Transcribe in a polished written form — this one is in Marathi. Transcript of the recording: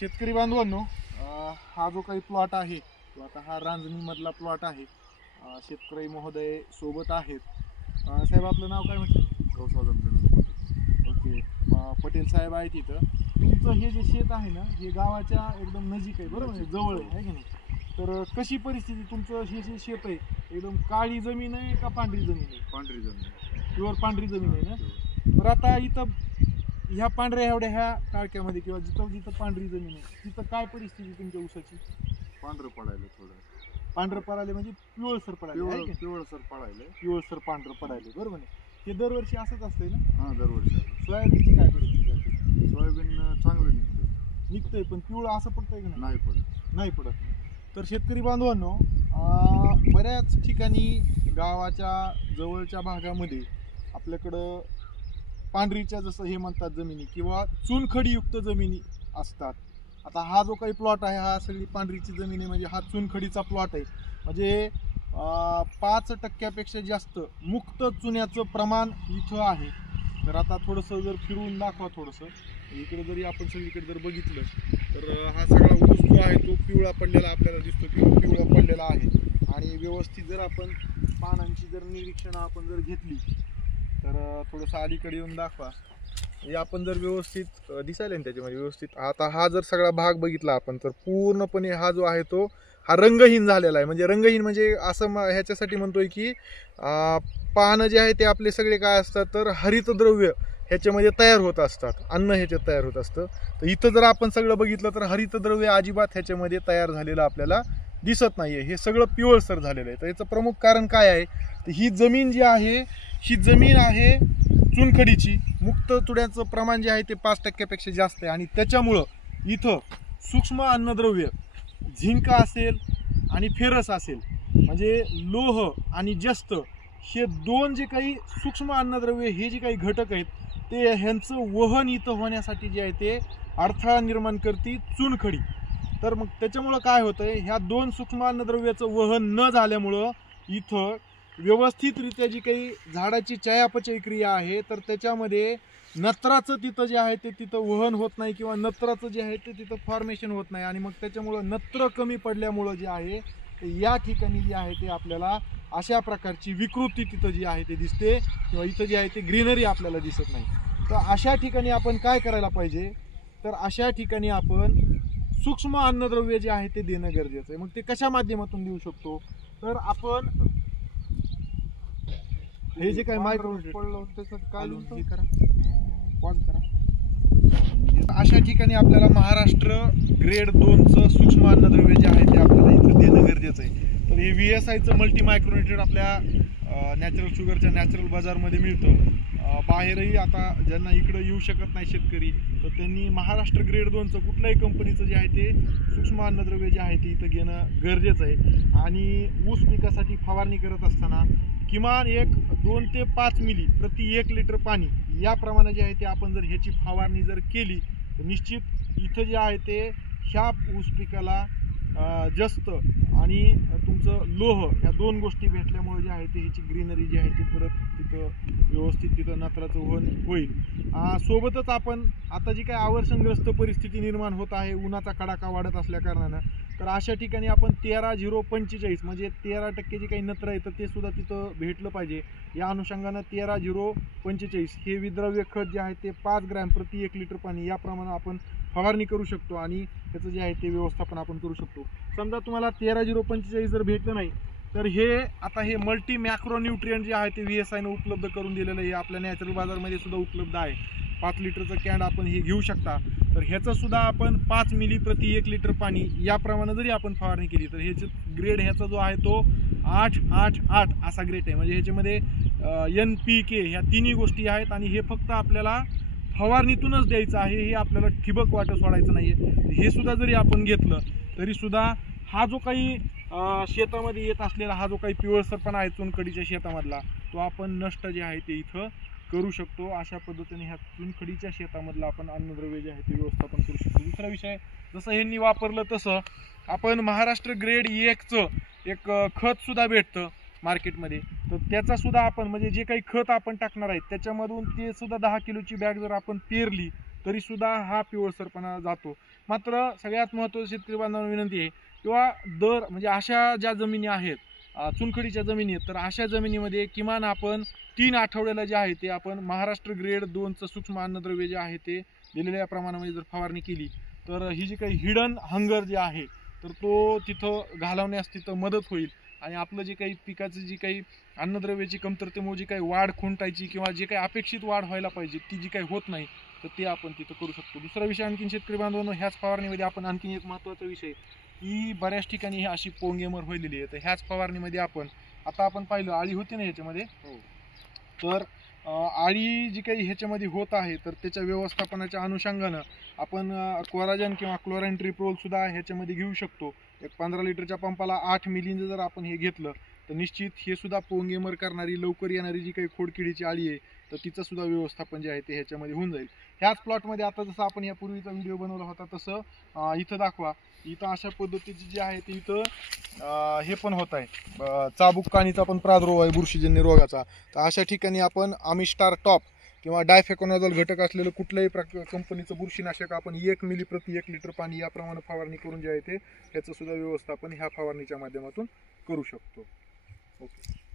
शेतकरी बांधवांनो, हा जो काही प्लॉट आहे तो आता हा रांजणी मधला प्लॉट आहे। शेतकरी महोदय सोबत आहेत। साहेब आपलं नाव काय म्हटलं? ओके, पटेल साहेब आहेत इथं। तुमचं हे जे शेत आहे ना, हे गावाच्या एकदम नजीक आहे, बरोबर आहे, जवळ आहे की नाही? तर कशी परिस्थिती, तुमचं हे जे शेत आहे एकदम काळी जमीन आहे का पांढरी जमीन आहे? पांढरी जमीन, प्युअर पांढरी जमीन आहे ना? तर आता इथं ह्या पांढऱ्या एवढ्या ह्या टाळक्यामध्ये किंवा जिथं जिथं पांढरी जमीन आहे तिथं काय परिस्थिती तुमच्या ऊसाची? पांढरं पडायला थोडं, पांढरं पडायले म्हणजे पिवळसर पडायले, पिवळसर पडायले, पिवळसर पांढरं पडायले, बरोबर आहे? हे दरवर्षी असंच असतंय ना? हां दरवर्षी। सोयाबीनची काय परिस्थिती आहे? सोयाबीन चांगलं निघतंय पण पिवळं असं पडतंय का नाही पडत, नाही पडत। तर शेतकरी बांधवांनो, बऱ्याच ठिकाणी गावाच्या जवळच्या भागामध्ये आपल्याकडं पांढरीच्या जसं हे म्हणतात जमिनी किंवा चुनखडीयुक्त जमिनी असतात। आता हा जो काही प्लॉट आहे हा सगळी पांढरीची जमीन आहे, म्हणजे हा चुनखडीचा प्लॉट आहे। म्हणजे 5% जास्त मुक्त चुन्याचं प्रमाण इथं आहे। तर आता थोडंसं जर फिरवून दाखवा, थोडंसं इकडे जरी आपण सगळीकडे जर बघितलं तर हा सगळा ऊस जो आहे तो पिवळा पडलेला आपल्याला दिसतो किंवा पिवळा पडलेला आहे। आणि व्यवस्थित जर आपण पानांची जर निरीक्षण आपण जर घेतली तर थोडंसं अलीकडे येऊन दाखवा, हे आपण जर व्यवस्थित दिसायला ना त्याच्यामध्ये व्यवस्थित। आता हा जर सगळा भाग बघितला आपण तर पूर्णपणे हा जो आहे तो हा रंगहीन झालेला आहे। म्हणजे रंगहीन म्हणजे असं ह्याच्यासाठी म्हणतोय की पानं जे आहे ते आपले सगळे काय असतात तर हरितद्रव्य ह्याच्यामध्ये तयार होत असतात, अन्न ह्याच्यात तयार होत असतं। तर इथं जर आपण सगळं बघितलं तर हरितद्रव्य अजिबात ह्याच्यामध्ये तयार झालेलं आपल्याला दिसत नाहीये, हे सगळं पिवळसर झालेलं आहे। तर याचं प्रमुख कारण काय आहे तर ही जमीन जी आहे ही जमीन आहे चुनखडीची, मुक्त तुड्याचं प्रमाण जे आहे ते 5% जास्त आहे। आणि त्याच्यामुळं इथं सूक्ष्म अन्नद्रव्य झिंक असेल आणि फेरस असेल, म्हणजे लोह आणि जस्त, हे दोन जे काही सूक्ष्म अन्नद्रव्य हे जे काही घटक आहेत ते ह्यांचं वहन इथं होण्यासाठी जे आहे ते अडथळा निर्माण करते चुनखडी। तर मग त्याच्यामुळं काय होतंय, ह्या दोन सूक्ष्म अन्नद्रव्याचं वहन न झाल्यामुळं इथं व्यवस्थितरित्या जी काही झाडाची चयापचय क्रिया आहे तर त्याच्यामध्ये नत्राचं तिथं जे आहे ते तिथं वहन होत नाही किंवा नत्राचं जे आहे ते तिथं फॉर्मेशन होत नाही। आणि मग त्याच्यामुळं नत्र कमी पडल्यामुळं जे आहे या ठिकाणी जे आहे ते आपल्याला अशा प्रकारची विकृती तिथं जी आहे ते दिसते किंवा इथं जे आहे ते ग्रीनरी आपल्याला दिसत नाही। तर अशा ठिकाणी आपण काय करायला पाहिजे तर अशा ठिकाणी आपण सूक्ष्म अन्नद्रव्य जे आहे ते देणं गरजेचं आहे। मग ते कशा माध्यमातून देऊ शकतो तर आपण हे जे काही मायक्रो पडलं त्याचं काय करा, पॉज करा। अशा ठिकाणी आपल्याला महाराष्ट्र ग्रेड 2चं सूक्ष्म अन्नद्रव्य जे आहे ते आपल्याला इथं देणं गरजेचं आहे। तर हे VSIचं मल्टी मायक्रोन्युट्रिएंट आपल्या नॅचरल शुगरच्या नॅचरल बाजारमध्ये मिळतं। बाहेरही आता ज्यांना इकडं येऊ शकत नाही शेतकरी तर त्यांनी महाराष्ट्र ग्रेड 2चं कुठल्याही कंपनीचं जे आहे ते सूक्ष्म अन्नद्रव्य जे आहे ते इथं घेणं गरजेचं आहे। आणि ऊस पिकासाठी फवारणी करत असताना किमान 2 ते 5 मिली प्रति 1 लिटर पाणी या प्रमाणे जे आहे ते आपण जर ह्याची फवारणी जर केली तर निश्चित इथं जे आहे ते ह्या ऊस पिकाला जस्त आणि तुमचं लोह ह्या दोन गोष्टी भेटल्यामुळे जे आहे ते ह्याची ग्रीनरी जी आहे ती परत तिथं व्यवस्थित तिथं नत्राचं वहन होईल। सोबतच आपण आता जी काही आवर्षणग्रस्त परिस्थिती निर्माण होत आहे, उन्हाचा कडाका वाढत असल्या कारणानं, तर अशा ठिकाणी आपण 13-0-45 म्हणजे 13% जे काही नत्र आहे तर ते सुद्धा तिथं भेटलं पाहिजे। या अनुषंगानं 13-0-45 हे विद्रव्य खत जे आहे ते 5 ग्रॅम प्रति 1 लिटर पाणी याप्रमाणे आपण फवारणी करू शकतो आणि त्याचं जे आहे ते व्यवस्थापन आपण करू शकतो। समजा तुम्हाला 13-0-45 जर भेटलं नाही तर हे आता हे मल्टी मॅक्रोन्युट्रिएंट जे आहे ते VSIनं उपलब्ध करून दिलेलं आहे, आपल्या नॅचरल बाजारमध्ये सुद्धा उपलब्ध आहे। 5 लिटरचं कॅन आपण हे घेऊ शकता। तर ह्याचं सुद्धा आपण 5 मिली प्रति 1 लिटर पाणी याप्रमाणे जरी आपण फवारणी केली तर ह्याचं ग्रेड ह्याचा जो आहे तो 8-8-8 असा ग्रेड आहे। म्हणजे ह्याच्यामध्ये NPK ह्या तिन्ही गोष्टी आहेत आणि हे फक्त आपल्याला फवारणीतूनच द्यायचं आहे, हे आपल्याला ठिबक वाटं सोडायचं नाही आहे। हे सुद्धा जरी आपण घेतलं तरी सुद्धा हा जो काही शेतामध्ये येत असलेला हा जो काही पिवळसरपणा आहे चुनखडीच्या शेतामधला तो आपण नष्ट जे आहे ते इथं करू शकतो। अशा पद्धतीने ह्या चुनखडीच्या शेतामधलं आपण अन्नद्रव्य जे आहे ते व्यवस्थापन करू शकतो। दुसरा विषय, जसं ह्यांनी वापरलं तसं आपण महाराष्ट्र ग्रेड 1चं एक खत सुद्धा भेटतं मार्केटमध्ये, तर त्याचा सुद्धा आपण म्हणजे जे काही खत आपण टाकणार आहे त्याच्यामधून ते सुद्धा 10 किलोची बॅग जर आपण पेरली तरी सुद्धा हा पिवळसरपणा जातो. मात्र सगळ्यात महत्त्वाचं शेतकरी बांधवांना विनंती आहे किंवा म्हणजे अशा ज्या जमिनी आहेत चुनखडीच्या जमिनी आहेत, तर अशा जमिनीमध्ये किमान आपण 3 आठवड्याला जे आहे ते आपण महाराष्ट्र ग्रेड 2चं सूक्ष्म अन्नद्रव्य जे आहे ते दिलेल्या प्रमाणामध्ये जर फवारणी केली तर ही जी काही हिडन हंगर जे आहे तर तो तिथं घालवण्यास तिथं मदत होईल आणि आपलं जे काही पिकाचं जी काही अन्नद्रव्याची कमतरतेमुळे जी काही वाढ खुंटायची किंवा जे काही अपेक्षित वाढ व्हायला पाहिजे ती जी काही होत नाही तर ते आपण तिथं करू शकतो. दुसरा विषय आणखीन शेतकरी बांधवांनो, ह्याच फवारणीमध्ये आपण आणखीन एक महत्त्वाचा विषय की बऱ्याच ठिकाणी ही अशी पोंगेमर व्हायलेली आहे, तर ह्याच फवारणीमध्ये आपण पाहिलं आळी होती ना ह्याच्यामध्ये, तर आळी जी काही ह्याच्यामध्ये होत आहे तर त्याच्या व्यवस्थापनाच्या अनुषंगानं आपण कोराजन किंवा क्लोराइन ट्रिप्रोल सुद्धा ह्याच्यामध्ये घेऊ शकतो. एक 15 लिटरच्या पंपाला 8 मिलीचं जर आपण हे घेतलं तर निश्चित हे सुद्धा पोंगेमर करणारी लवकर येणारी जी काही खोडकिडीची आळी आहे तर तिचं सुद्धा व्यवस्थापन जे आहे ते ह्याच्यामध्ये होऊन जाईल. ह्याच प्लॉटमध्ये आता जसं आपण यापूर्वीचा व्हिडिओ बनवला होता तसं इथं दाखवा, इथं अशा पद्धतीची जी आहे ती इथं हे पण होत आहे चाबूक काणीचा पण प्रादुर्भाव आहे बुरशीजन्य रोगाचा. तर अशा ठिकाणी आपण आमिस्टार टॉप किंवा डायफेकोनाझोल घटक असलेलं कुठल्याही कंपनीचं बुरशीनाशक आपण 1 मिली प्रति 1 लिटर पाणी याप्रमाणे फवारणी करून जे आहे ते ह्याचं सुद्धा व्यवस्थापन ह्या फवारणीच्या माध्यमातून करू शकतो. ओके.